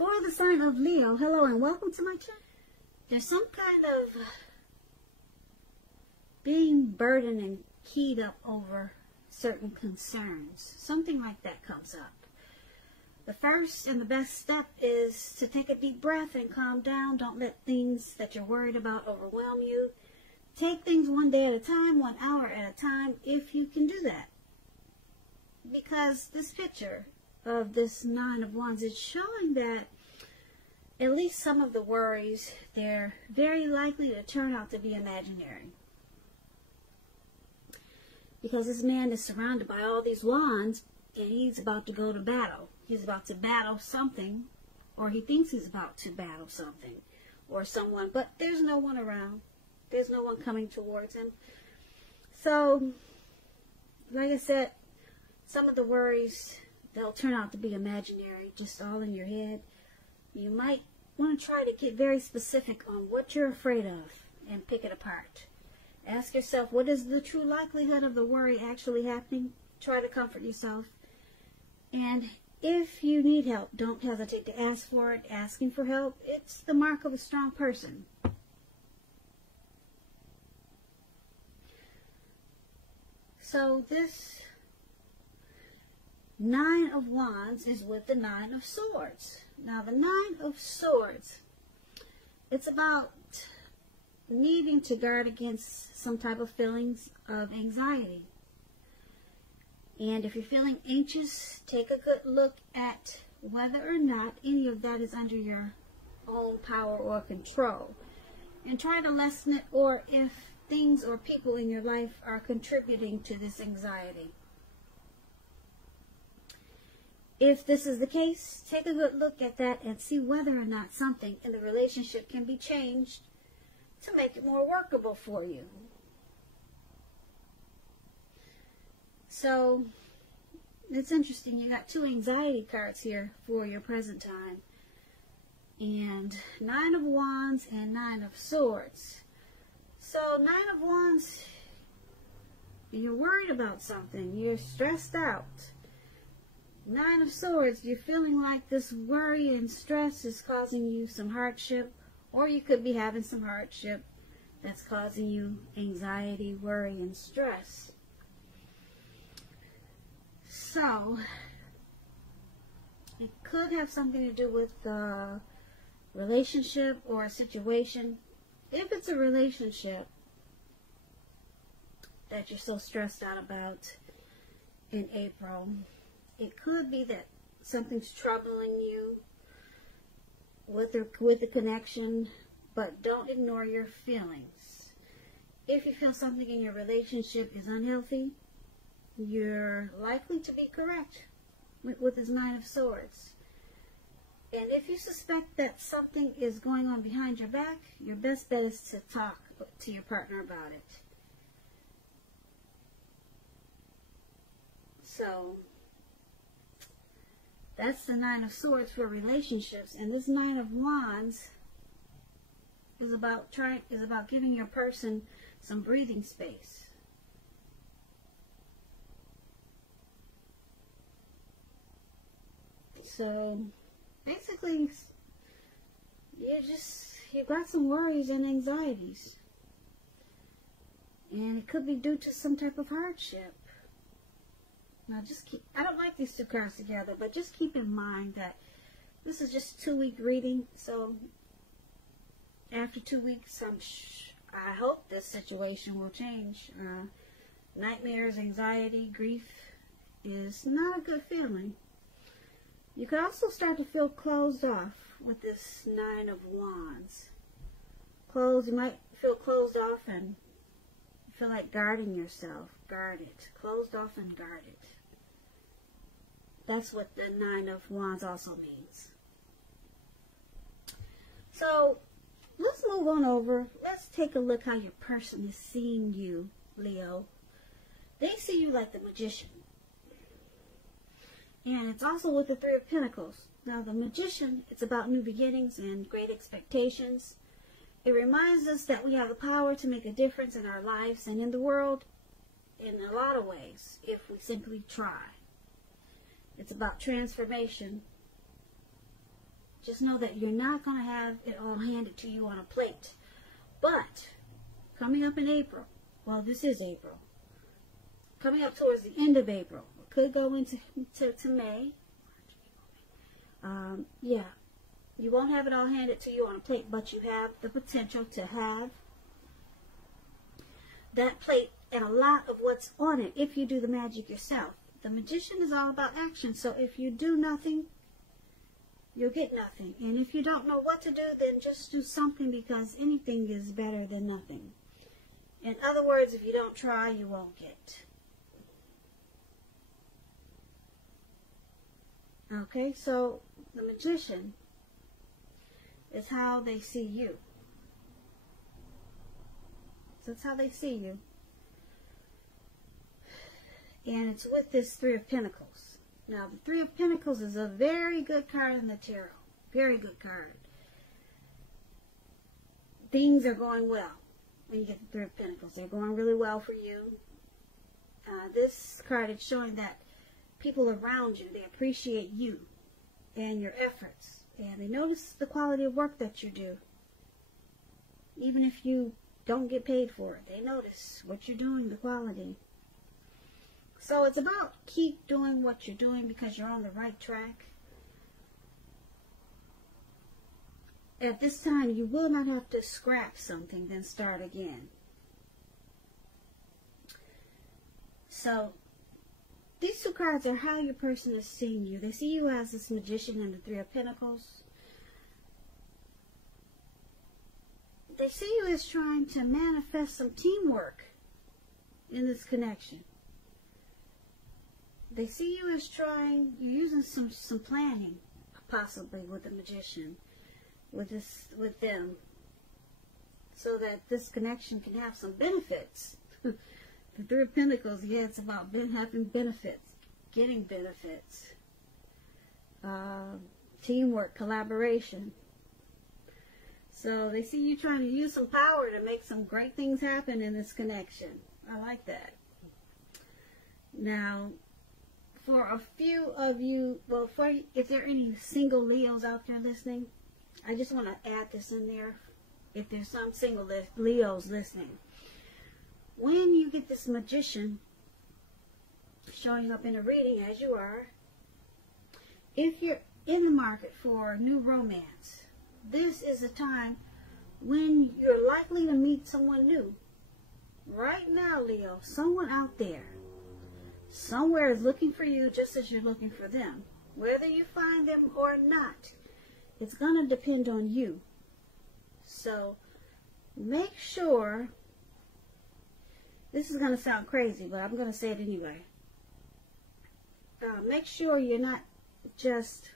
For the sign of Leo, hello and welcome to my channel. There's some kind of being burdened and keyed up over certain concerns. Something like that comes up. The first and the best step is to take a deep breath and calm down. Don't let things that you're worried about overwhelm you. Take things one day at a time, 1 hour at a time, if you can do that. Because this picture of this Nine of Wands is showing that at least some of the worries, they're very likely to turn out to be imaginary. Because this man is surrounded by all these wands and he's about to go to battle. He's about to battle something, or he thinks he's about to battle something or someone, but there's no one around. There's no one coming towards him. So, like I said, some of the worries, they'll turn out to be imaginary, just all in your head. You might want to try to get very specific on what you're afraid of and pick it apart. Ask yourself, what is the true likelihood of the worry actually happening? Try to comfort yourself. And if you need help, don't hesitate to ask for it. Asking for help, it's the mark of a strong person. So this Nine of Wands is with the Nine of Swords. Now the Nine of Swords, it's about needing to guard against some type of feelings of anxiety. And if you're feeling anxious, take a good look at whether or not any of that is under your own power or control. And try to lessen it, or if things or people in your life are contributing to this anxiety. If this is the case, take a good look at that and see whether or not something in the relationship can be changed to make it more workable for you. So, it's interesting. You got two anxiety cards here for your present time. And Nine of Wands and Nine of Swords. So, Nine of Wands, you're worried about something. You're stressed out. Nine of Swords, you're feeling like this worry and stress is causing you some hardship, or you could be having some hardship that's causing you anxiety, worry, and stress. So, it could have something to do with a relationship or a situation. If it's a relationship that you're so stressed out about in April, it could be that something's troubling you with the connection, but don't ignore your feelings. If you feel something in your relationship is unhealthy, you're likely to be correct with this Nine of Swords. And if you suspect that something is going on behind your back, your best bet is to talk to your partner about it. So, that's the Nine of Swords for relationships, and this Nine of Wands is about giving your person some breathing space. So basically, you've got some worries and anxieties, and it could be due to some type of hardship. Now, I don't like these two cards together, but just keep in mind that this is just a 2-week reading. So, after 2 weeks, I hope this situation will change. Nightmares, anxiety, grief is not a good feeling. You could also start to feel closed off with this Nine of Wands. You might feel closed off and feel like guarding yourself. Guard it. Closed off and guard it. That's what the Nine of Wands also means. So, let's move on over. Let's take a look how your person is seeing you, Leo. They see you like the Magician. And it's also with the Three of Pentacles. Now, the Magician, it's about new beginnings and great expectations. It reminds us that we have the power to make a difference in our lives and in the world in a lot of ways if we simply try. It's about transformation. Just know that you're not going to have it all handed to you on a plate. But coming up in April, well, this is April. Coming up towards the end of April, it could go into to May. Yeah, you won't have it all handed to you on a plate, but you have the potential to have that plate and a lot of what's on it if you do the magic yourself. The magician is all about action, so if you do nothing, you'll get nothing. And if you don't know what to do, then just do something, because anything is better than nothing. In other words, if you don't try, you won't get. Okay, so the magician is how they see you. So that's how they see you. And it's with this Three of Pentacles. Now, the Three of Pentacles is a very good card in the tarot. Very good card. Things are going well when you get the Three of Pentacles. They're going really well for you. This card is showing that people around you, they appreciate you and your efforts. And they notice the quality of work that you do. Even if you don't get paid for it, they notice what you're doing, the quality. So it's about keep doing what you're doing, because you're on the right track. At this time, you will not have to scrap something, then start again. So these two cards are how your person is seeing you. They see you as this magician in the Three of Pentacles. They see you as trying to manifest some teamwork in this connection. They see you as trying, you're using some planning, possibly with the magician, with them, so that this connection can have some benefits. The Three of Pentacles, yeah, it's about having benefits, getting benefits, teamwork, collaboration. So they see you trying to use some power to make some great things happen in this connection. I like that. Now, for a few of you, well, if there are any single Leos out there listening, I just want to add this in there. If there's some single Leos listening, when you get this magician showing up in a reading, as you are, if you're in the market for new romance, this is a time when you're likely to meet someone new. Right now, Leo, someone out there, somewhere is looking for you just as you're looking for them. Whether you find them or not, it's going to depend on you. So make sure, this is going to sound crazy, but I'm going to say it anyway. Make sure you're not just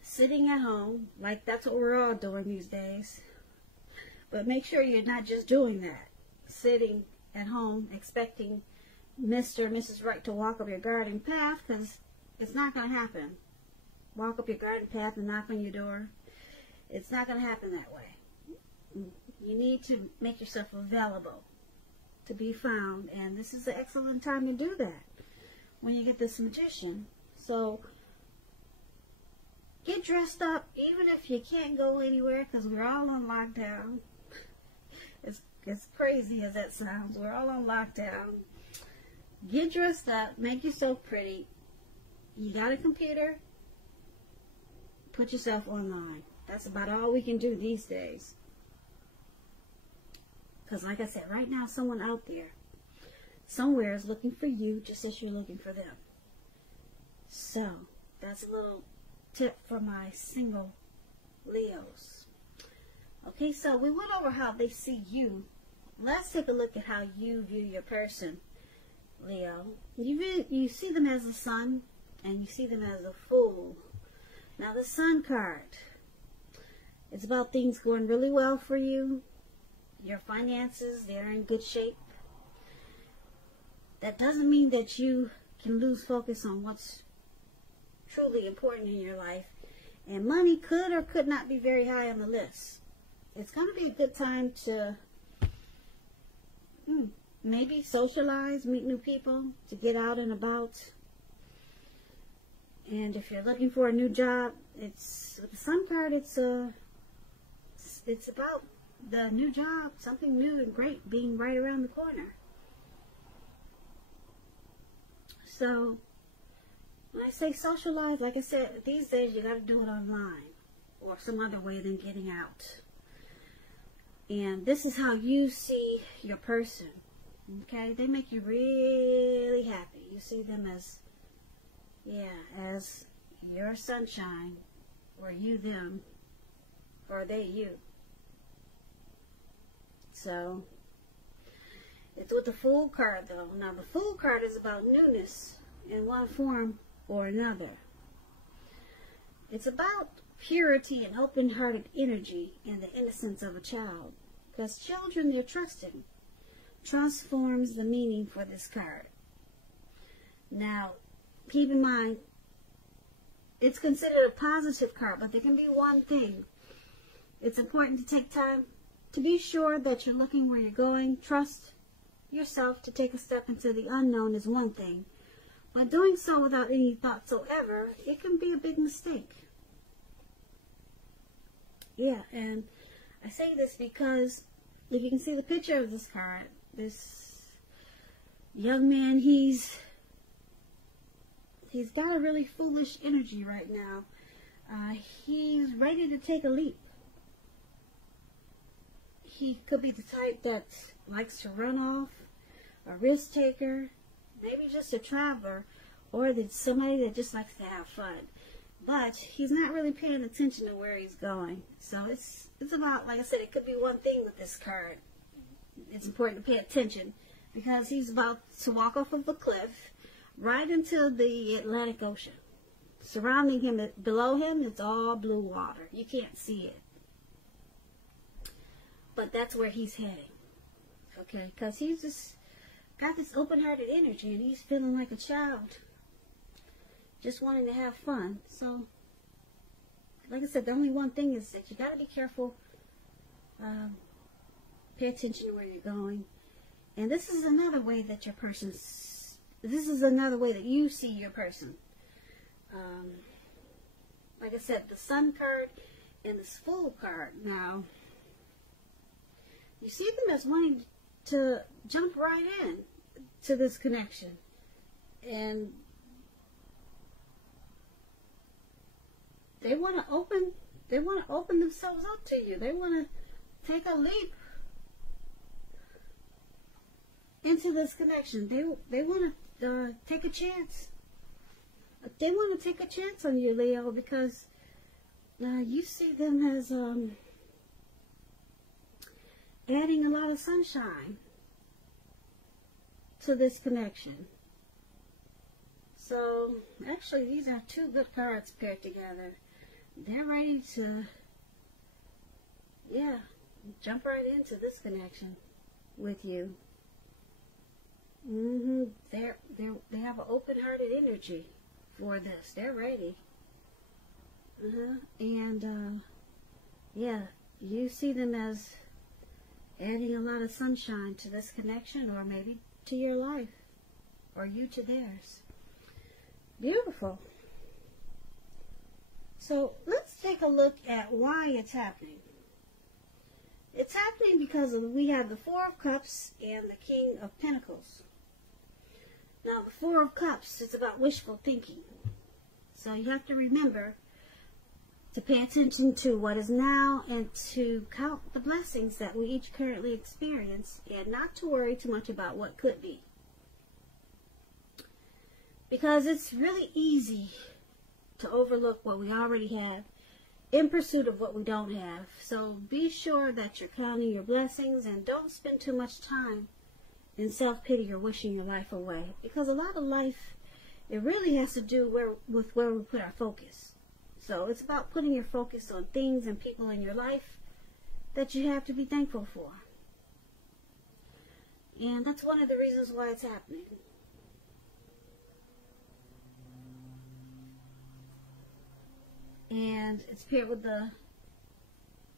sitting at home, like that's what we're all doing these days. But make sure you're not just doing that, sitting at home expecting Mr. or Mrs. Right to walk up your garden path, because it's not going to happen. Walk up your garden path and knock on your door. It's not going to happen that way. You need to make yourself available to be found, and this is an excellent time to do that when you get this magician. So get dressed up, even if you can't go anywhere, because we're all on lockdown. As crazy as that sounds, we're all on lockdown. Get dressed up, make yourself pretty. You got a computer, put yourself online. That's about all we can do these days. Because like I said, right now, someone out there, somewhere is looking for you just as you're looking for them. So, that's a little tip for my single Leos. Okay, so we went over how they see you. Let's take a look at how you view your person, Leo. You see them as a sun, and you see them as a fool. Now, the Sun card, it's about things going really well for you. Your finances, they're in good shape. That doesn't mean that you can lose focus on what's truly important in your life. And money could or could not be very high on the list. It's going to be a good time to maybe socialize, meet new people, to get out and about. And if you're looking for a new job, it's with the Sun card. It's about the new job, something new and great being right around the corner. So when I say socialize, like I said, these days you got to do it online or some other way than getting out. And this is how you see your person. Okay, they make you really happy. You see them as, yeah, as your sunshine, or you them, or they you. So it's with the Fool card, though. Now the Fool card is about newness in one form or another. It's about purity and open-hearted energy and the innocence of a child. Because children, they're trusting. Trust forms the meaning for this card. Now, keep in mind, it's considered a positive card, but there can be one thing. It's important to take time to be sure that you're looking where you're going. Trust yourself. To take a step into the unknown is one thing. But doing so without any thought whatsoever, it can be a big mistake. Yeah, and I say this because if you can see the picture of this card, this young man, he's got a really foolish energy right now. He's ready to take a leap. He could be the type that likes to run off, a risk taker, maybe just a traveler, or that somebody that just likes to have fun. But he's not really paying attention to where he's going. So it's about, like I said, it could be one thing with this card. It's important to pay attention because he's about to walk off of a cliff right into the Atlantic Ocean. Surrounding him, below him, it's all blue water. You can't see it. But that's where he's heading. Okay, because he's just got this open-hearted energy and he's feeling like a child. Just wanting to have fun. So, like I said, the only one thing is that you got to be careful. Pay attention to where you're going. And this is another way that your person's, this is another way that you see your person. Like I said, the Sun card and the Fool card. Now, you see them as wanting to jump right in to this connection. And they want to open themselves up to you. They want to take a leap into this connection. They want to take a chance. They want to take a chance on you, Leo, because you see them as adding a lot of sunshine to this connection. So, actually, these are two good cards paired together. They're ready to, yeah, jump right into this connection with you. They have an open-hearted energy for this. They're ready. And, yeah, you see them as adding a lot of sunshine to this connection, or maybe to your life, or you to theirs. Beautiful. So let's take a look at why it's happening. It's happening because we have the Four of Cups and the King of Pentacles. Now the Four of Cups is about wishful thinking. So you have to remember to pay attention to what is now and to count the blessings that we each currently experience and not to worry too much about what could be. Because it's really easy to overlook what we already have in pursuit of what we don't have. So be sure that you're counting your blessings and don't spend too much time in self-pity or wishing your life away. Because a lot of life, it really has to do with where we put our focus. So it's about putting your focus on things and people in your life that you have to be thankful for. And that's one of the reasons why it's happening. And it's paired with the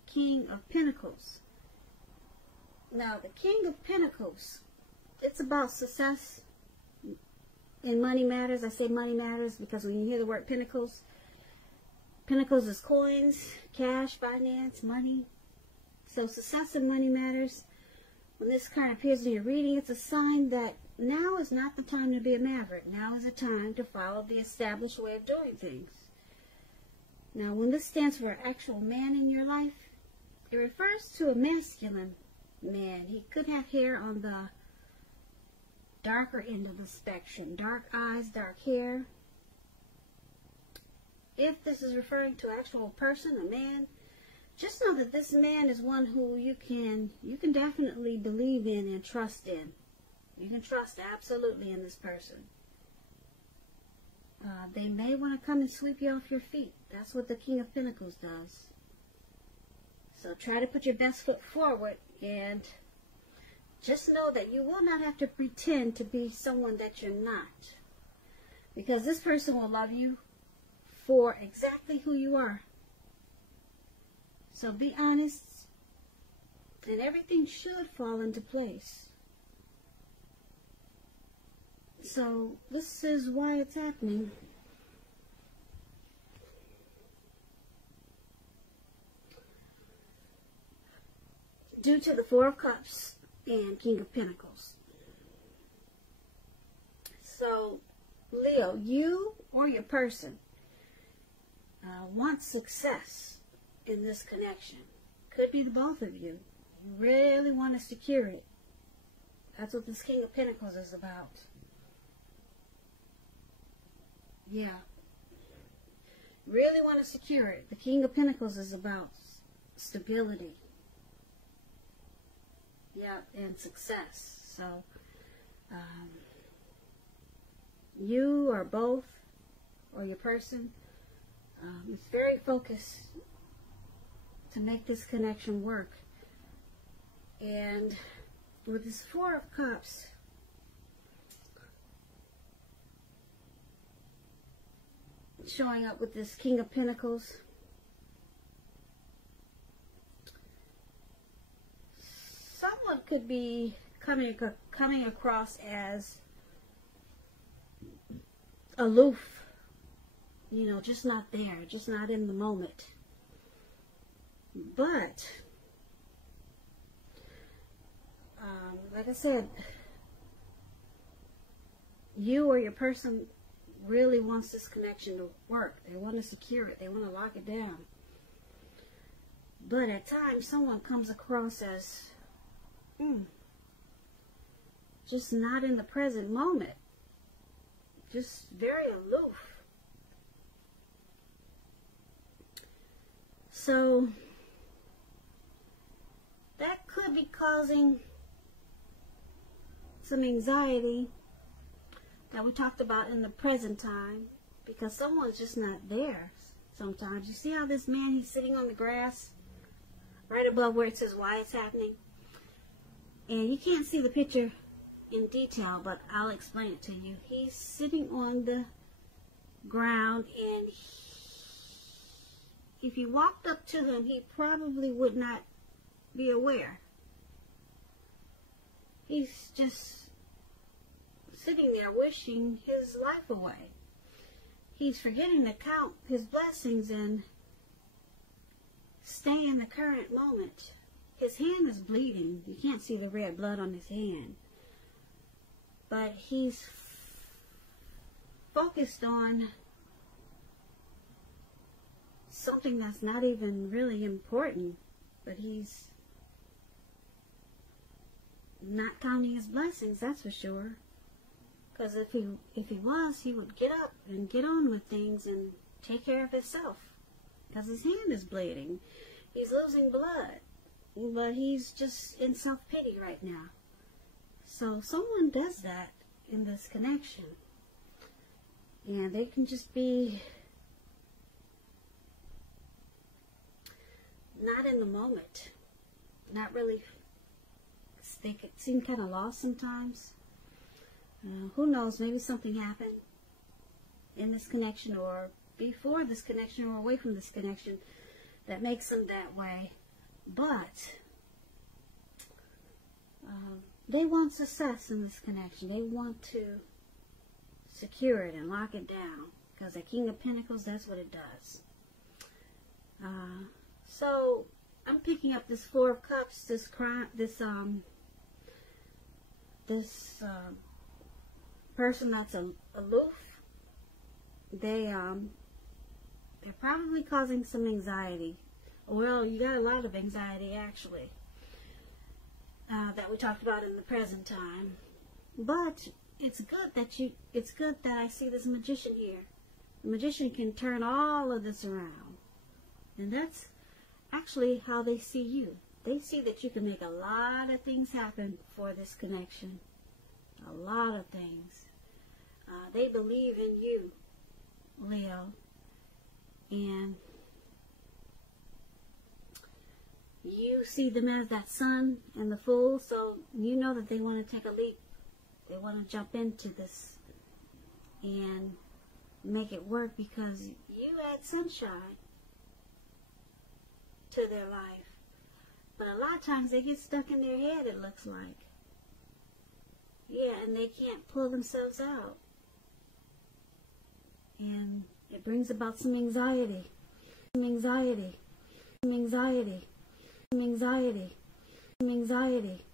King of Pentacles. Now, the King of Pentacles, it's about success, in money matters. I say money matters because when you hear the word pentacles, pentacles is coins, cash, finance, money. So success in money matters. When this card appears in your reading, it's a sign that now is not the time to be a maverick. Now is the time to follow the established way of doing things. Now, when this stands for an actual man in your life, it refers to a masculine man. He could have hair on the darker end of the spectrum. Dark eyes, dark hair. If this is referring to an actual person, a man, just know that this man is one who you can definitely believe in and trust in. You can trust absolutely in this person. They may want to come and sweep you off your feet. That's what the King of Pentacles does. So try to put your best foot forward, and just know that you will not have to pretend to be someone that you're not. Because this person will love you for exactly who you are. So be honest, and everything should fall into place. So this is why it's happening. Due to the Four of Cups and King of Pentacles. So, Leo, you or your person wants success in this connection. Could be the both of you. You really want to secure it. That's what this King of Pentacles is about. Yeah. Really want to secure it. The King of Pentacles is about stability. Yeah, and success. So, you or both, or your person, is very focused to make this connection work. And with this Four of Cups, showing up with this King of Pentacles, someone could be coming across as aloof, you know, just not there, just not in the moment. But like I said, you or your person really wants this connection to work. They want to secure it. They want to lock it down. But at times, someone comes across as just not in the present moment. Just very aloof. So, that could be causing some anxiety that we talked about in the present time, because someone's just not there sometimes. You see how this man, he's sitting on the grass right above where it says why it's happening? And you can't see the picture in detail, but I'll explain it to you. He's sitting on the ground, and if you walked up to him, he probably would not be aware. He's just sitting there wishing his life away. He's forgetting to count his blessings and stay in the current moment. His hand is bleeding. You can't see the red blood on his hand. But he's focused on something that's not even really important. But he's not counting his blessings, that's for sure. Because if he was, he would get up and get on with things and take care of himself. Because his hand is bleeding. He's losing blood. But he's just in self-pity right now. So someone does that in this connection. And they can just be not in the moment. Not really. They could seem kind of lost sometimes. Who knows, maybe something happened in this connection, or before this connection, or away from this connection, that makes them that way. But they want success in this connection. They want to secure it and lock it down. Because the King of Pentacles, that's what it does. So I'm picking up this Four of Cups, this person that's aloof. They're probably causing some anxiety. Well, you got a lot of anxiety actually, that we talked about in the present time. But it's good that I see this Magician here. The Magician can turn all of this around. And that's actually how they see you. They see that you can make a lot of things happen for this connection. A lot of things. They believe in you, Leo. And you see them as that sun and the Fool, so you know that they want to take a leap. They want to jump into this and make it work because you add sunshine to their life. But a lot of times they get stuck in their head, it looks like. Yeah, and they can't pull themselves out. And it brings about some anxiety. Some anxiety. Some anxiety. Some anxiety. Some anxiety.